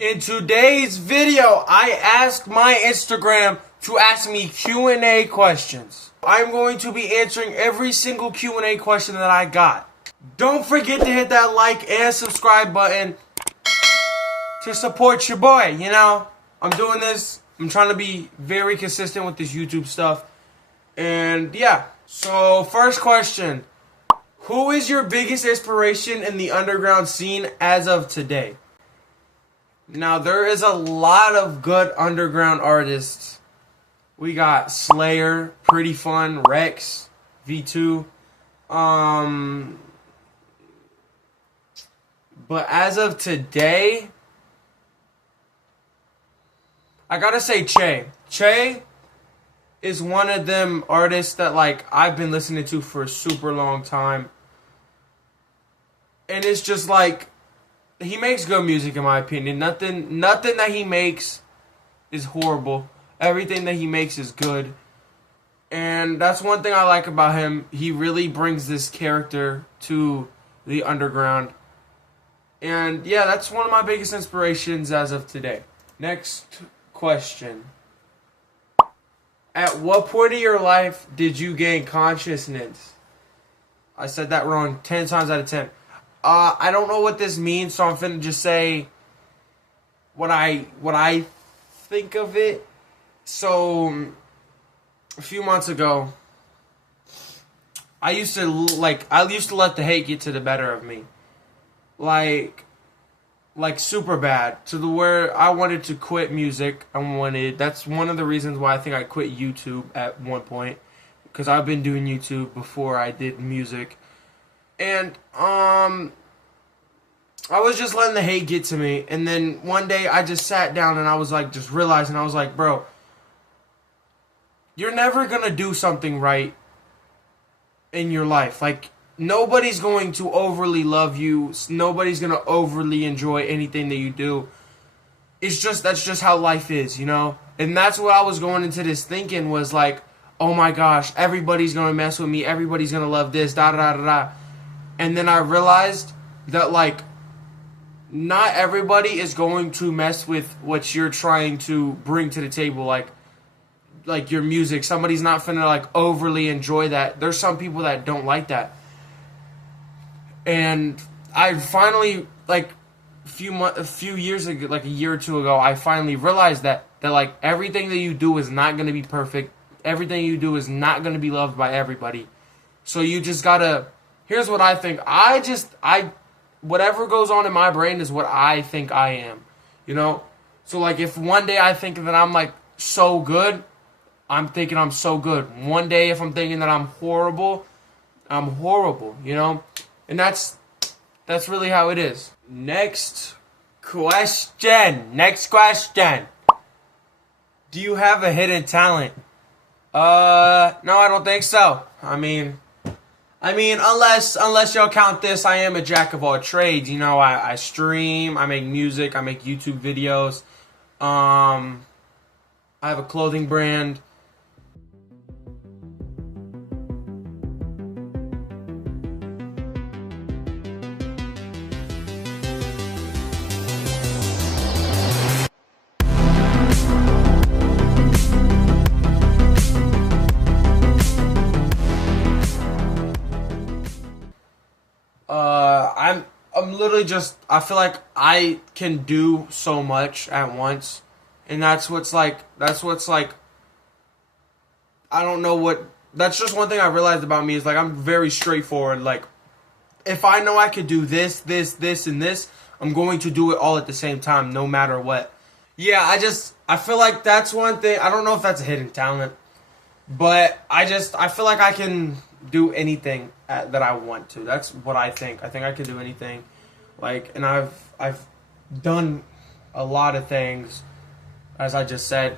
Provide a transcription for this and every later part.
In today's video, I asked my Instagram to ask me Q&A questions. I'm going to be answering every single Q&A question that I got. Don't forget to hit that like and subscribe button to support your boy, you know? I'm doing this. I'm trying to be very consistent with this YouTube stuff. And yeah. So, first question. Who is your biggest inspiration in the underground scene as of today? Now, there is a lot of good underground artists. We got Slayer, Pretty Fun, Rex, V2. But as of today, I gotta say Che. Che is one of them artists that, like, I've been listening to for a super long time. And it's just like, he makes good music in my opinion. Nothing that he makes is horrible. Everything that he makes is good. And that's one thing I like about him. He really brings this character to the underground. And yeah, that's one of my biggest inspirations as of today. Next question. At what point in your life did you gain consciousness? I said that wrong 10 times out of 10. I don't know what this means, so I'm finna just say what I think of it. So, a few months ago, I used to let the hate get to the better of me. Like super bad, to the where I wanted to quit music. That's one of the reasons why I think I quit YouTube at one point, because I've been doing YouTube before I did music. And, I was just letting the hate get to me. And then one day I just sat down and I was like, just realizing, I was like, bro, you're never gonna do something right in your life. Like, nobody's going to overly love you. Nobody's gonna overly enjoy anything that you do. That's just how life is, you know? And that's what I was going into this thinking, was like, oh my gosh, everybody's gonna mess with me. Everybody's gonna love this, da da da da. And then I realized that, like, not everybody is going to mess with what you're trying to bring to the table, like your music. Somebody's not finna, like, overly enjoy that. There's some people that don't like that. And I finally, like, a few years ago, like a year or two ago, I finally realized that like, everything that you do is not gonna be perfect. Everything you do is not gonna be loved by everybody. So you just gotta. Here's what I think. Whatever goes on in my brain is what I think I am, you know? So, like, if one day I think that I'm, like, so good, I'm thinking I'm so good. One day if I'm thinking that I'm horrible, you know? And that's really how it is. Next question. Do you have a hidden talent? No, I don't think so. I mean, unless y'all count this, I am a jack of all trades. You know, I stream, I make music, I make YouTube videos. I have a clothing brand. I'm literally just, I feel like I can do so much at once. And that's what's like, I don't know what, that's just one thing I realized about me, is like, I'm very straightforward. Like, if I know I could do this, and this, I'm going to do it all at the same time, no matter what. Yeah, I feel like that's one thing. I don't know if that's a hidden talent, but I feel like I can do anything that I want to. That's what I think. I think I can do anything. Like, and I've done a lot of things, as I just said.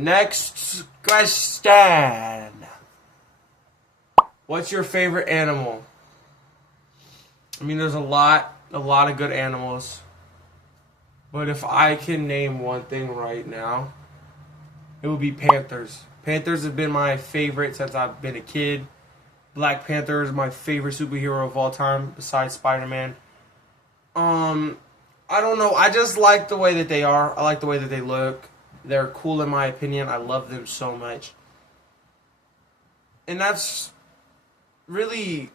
Next question. What's your favorite animal? I mean, there's a lot of good animals. But if I can name one thing right now, it would be Panthers. Panthers have been my favorite since I've been a kid. Black Panther is my favorite superhero of all time, besides Spider-Man. I don't know. I just like the way that they are. I like the way that they look. They're cool in my opinion. I love them so much. And that's really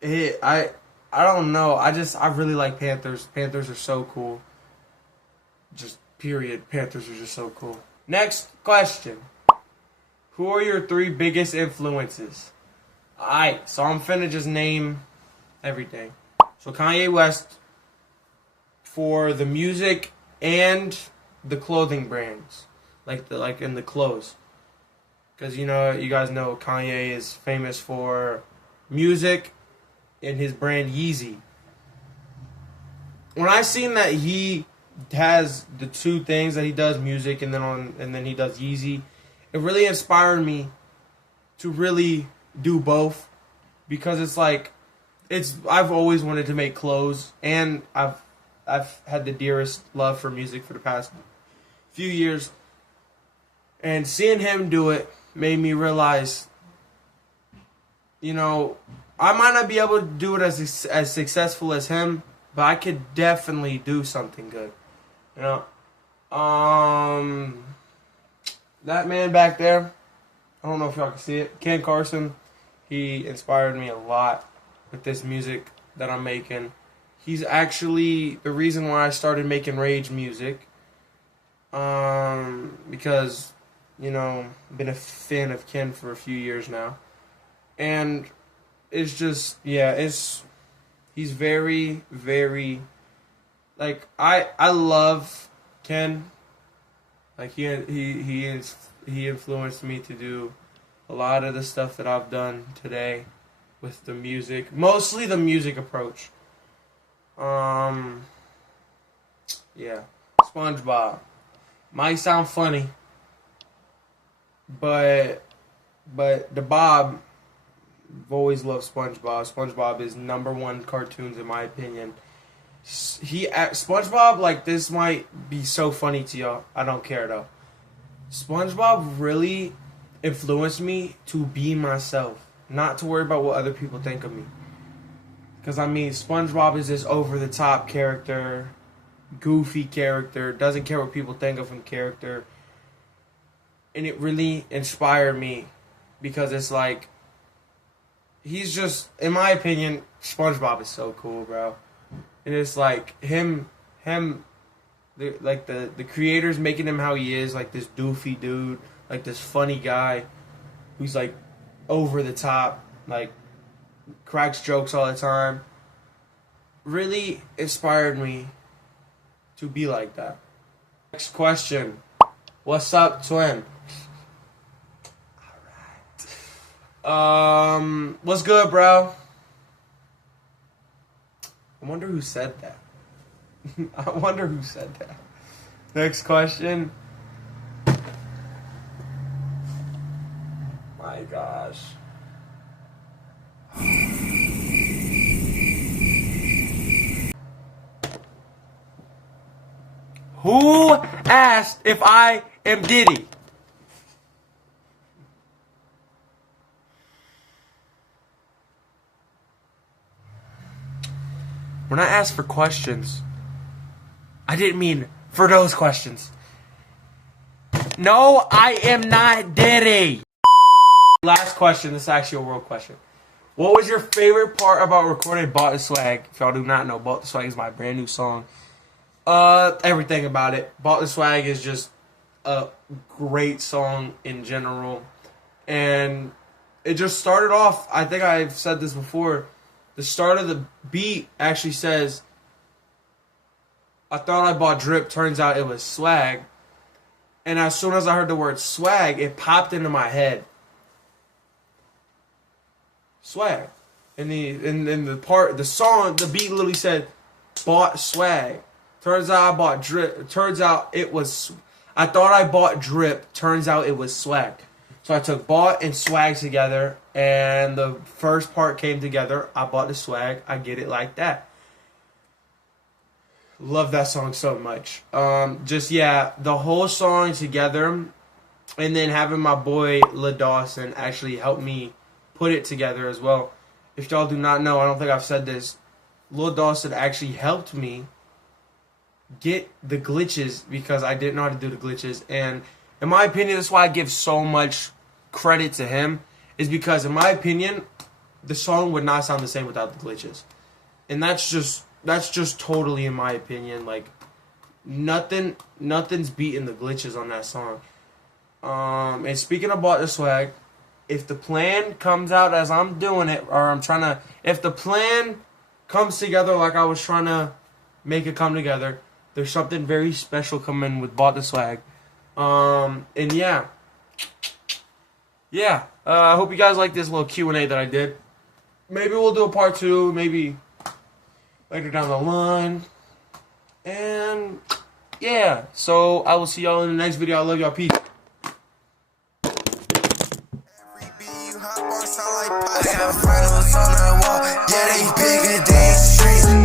it. I don't know. I really like Panthers. Panthers are so cool. Just period. Panthers are just so cool. Next question. Who are your 3 biggest influences? Alright, so I'm finna just name everything. So Kanye West for the music and the clothing brands. Like in the clothes. Because you guys know Kanye is famous for music and his brand Yeezy. When I seen that he has the 2 things that he does, music and then he does Yeezy, it really inspired me to really do both, because I've always wanted to make clothes, and I've had the dearest love for music for the past few years, and seeing him do it made me realize, I might not be able to do it as successful as him, but I could definitely do something good. That man back there, I don't know if y'all can see it, Ken Carson, he inspired me a lot with this music that I'm making. He's actually the reason why I started making rage music. Because, I've been a fan of Ken for a few years now. And it's just, he's very, very, I love Ken. He influenced me to do a lot of the stuff that I've done today with the music, mostly the music approach. SpongeBob might sound funny, but the Bob, I've always loved SpongeBob. SpongeBob is #1 cartoons in my opinion. SpongeBob, this might be so funny to y'all. I don't care though. SpongeBob really influenced me to be myself, not to worry about what other people think of me. Because SpongeBob is this over the top character, goofy character, doesn't care what people think of him character. And it really inspired me, because it's he's just, in my opinion, SpongeBob is so cool, bro. And it's the creators making him how he is, this doofy dude, this funny guy who's over the top, cracks jokes all the time, really inspired me to be like that. Next question. What's up, twin? Alright. What's good, bro? I wonder who said that. I wonder who said that. Next question. My gosh. Who asked if I am Diddy? When I asked for questions, I didn't mean for those questions. No, I am not Diddy. Last question. This is actually a real question. What was your favorite part about recording Bought the Swag? If y'all do not know, Bought the Swag is my brand new song. Everything about it. Bought the Swag is just a great song in general. And it just started off, I think I've said this before, the start of the beat actually says, I thought I bought drip, turns out it was swag. And as soon as I heard the word swag, it popped into my head. Swag. And the song, the beat literally said, bought swag. Turns out I bought drip. Turns out it was, I thought I bought drip. Turns out it was swag. So I took bought and swag together, and the first part came together. I bought the swag. I get it like that. Love that song so much. The whole song together And then having my boy LaDawson actually help me put it together as well. If y'all do not know, I don't think I've said this, Lil Dawson actually helped me get the glitches because I didn't know how to do the glitches. And in my opinion, that's why I give so much credit to him, is because in my opinion, the song would not sound the same without the glitches. And that's just totally in my opinion. Like nothing's beating the glitches on that song. And speaking about the swag, if the plan comes out as I'm doing it, or if the plan comes together like I was trying to make it come together, there's something very special coming with Bought the Swag. And yeah. I hope you guys like this little Q&A that I did. Maybe we'll do a part 2, maybe later down the line. And yeah, so I will see y'all in the next video. I love y'all. Peace. I got finals on the wall, yeah, they bigger than streets.